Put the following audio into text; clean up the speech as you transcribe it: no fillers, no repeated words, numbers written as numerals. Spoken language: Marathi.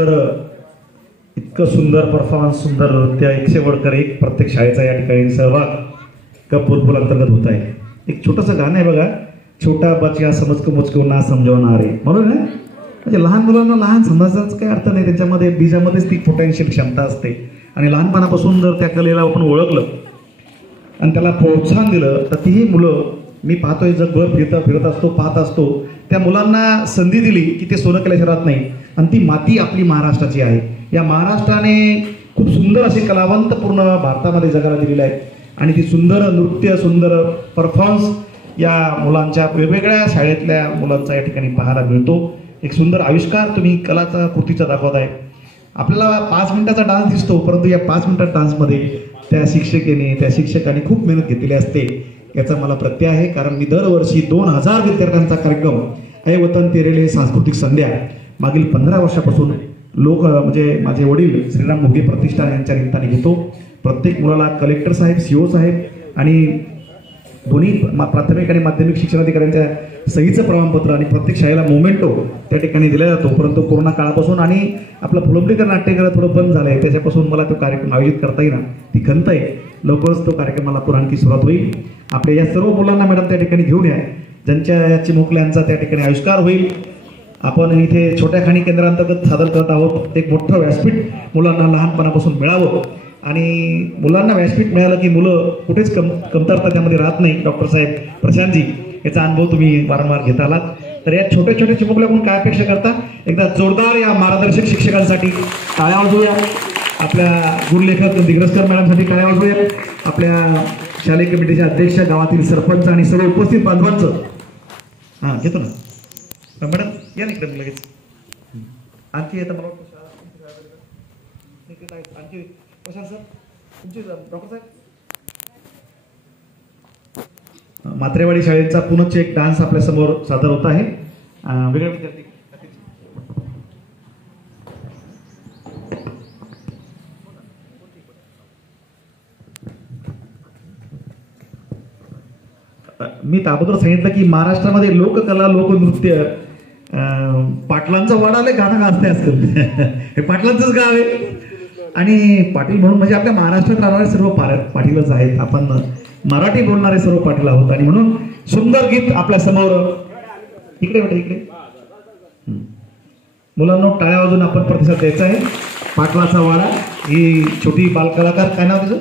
तर इतकं सुंदर परफॉर्मन्स, सुंदर नृत्य, 100 प्रत्येक शाळेचा या ठिकाणी सहभाग कपूरपूल अंतर्गत होत आहे. एक छोटंसं गाणं आहे बघा, छोटा बच्चा समज को मुझको ना समजवणारे, म्हणून ना म्हणजे लहान मुलांना लहान समजायचाच काही अर्थ नाही, त्यांच्यामध्ये बीजामध्येच ती पोटेन्शियल क्षमता असते. आणि लहानपणापासून जर त्या कलेला आपण ओळखलं आणि त्याला प्रोत्साहन दिलं तर तीही मुलं, मी पाहतोय जगभर फिरत असतो, पाहत असतो, त्या मुलांना संधी दिली की ते सोनं केल्याशिवाय राहत नाही. आणि ती माती आपली महाराष्ट्राची आहे. या महाराष्ट्राने खूप सुंदर असे कलावंत पूर्ण भारतामध्ये जगाला दिलेले आहे. आणि ती सुंदर नृत्य, सुंदर परफॉर्मन्स या मुलांच्या वेगवेगळ्या शाळेतल्या मुलांचा या ठिकाणी पाहायला मिळतो. एक सुंदर आविष्कार तुम्ही कलाचा कृतीचा दाखवत आहे. आपल्याला 5 मिनिटाचा डान्स दिसतो, परंतु या 5 मिनिटाच्या डान्समध्ये त्या शिक्षकेने, त्या शिक्षकाने खूप मेहनत घेतलेली असते, याचा मला प्रत्यय आहे. कारण मी दरवर्षी 2000 विद्यार्थ्यांचा कार्यक्रम हे वतन तेरेले सांस्कृतिक संध्या मागील 15 वर्षापासून म्हणजे माझे वडील श्रीराम मोघे प्रतिष्ठान यांच्या निमित्ताने घेतो. प्रत्येक मुलाला कलेक्टर साहेब, CO साहेब आणि दोन्ही प्राथमिक आणि माध्यमिक शिक्षणाधिकाऱ्यांच्या सहीचं प्रमाणपत्र आणि प्रत्येक शाळेला मोमेंटो त्या ठिकाणी दिला जातो. परंतु कोरोना काळापासून आणि आपलं फुलंब्रीकर नाट्यगृह थोडं बंद झालं आहे, त्याच्यापासून मला तो कार्यक्रम आयोजित करता येईना, ती खंत आहे. लवकरच तो कार्यक्रमाला पुन्हा आणखी सुरुवात होईल. आपल्या या सर्व मुलांना मॅडम त्या ठिकाणी घेऊन या, ज्यांच्या चिमुकल्यांचा त्या ठिकाणी आविष्कार होईल. आपण इथे छोट्या खाणी केंद्रांतर्गत सादर करत आहोत. एक मोठं व्यासपीठ मुलांना लहानपणापासून मिळावं आणि मुलांना व्यासपीठ मिळालं की मुलं कुठेच कमतरता त्यामध्ये राहत नाही. डॉक्टर साहेब प्रशांतजी, याचा अनुभव तुम्ही वारंवार घेत आलात. तर या छोट्या छोट्या चिमुकल्याकडून काय अपेक्षा करता? एकदा जोरदार या मार्गदर्शक शिक्षकांसाठी टाळ्या वाजवूया. आपल्या गुरुलेखक दिग्रसकर मॅडमसाठी टाळ्या वाजवूया. आपल्या शालेय कमिटीचे अध्यक्ष, गावातील सरपंच आणि सर्व उपस्थित बांधवांचं हां घेतो ना मॅडम, या ना इकडे लगेच. आणखी येतं मला वाटतं आणखी प्रशांत सर, तुमची डॉक्टर साहेब. मात्रेवाडी शाळेचा पुनश्च एक डान्स आपल्या समोर सादर होत आहे. वेगळ्या विद्यार्थी मी अगोदर सांगितलं की महाराष्ट्रामध्ये लोककला, लोकनृत्य, पाटलांचा वाडाले गाणं गाजते असतं. हे पाटलांचंच गाव आहे. आणि पाटील म्हणून म्हणजे आपल्या महाराष्ट्रात राहणारे सर्व पाटीलच आहेत. आपण मराठी बोलणारे सर्व पाटील आहोत. आणि म्हणून सुंदर गीत आपल्या समोर, इकडे बेटा इकडे, मुलांना टाळ्या वाजून आपण प्रतिसाद द्यायचा आहे. पाटलाचा वाडा ही छोटी बालकलाकार, काय नाव तिचं?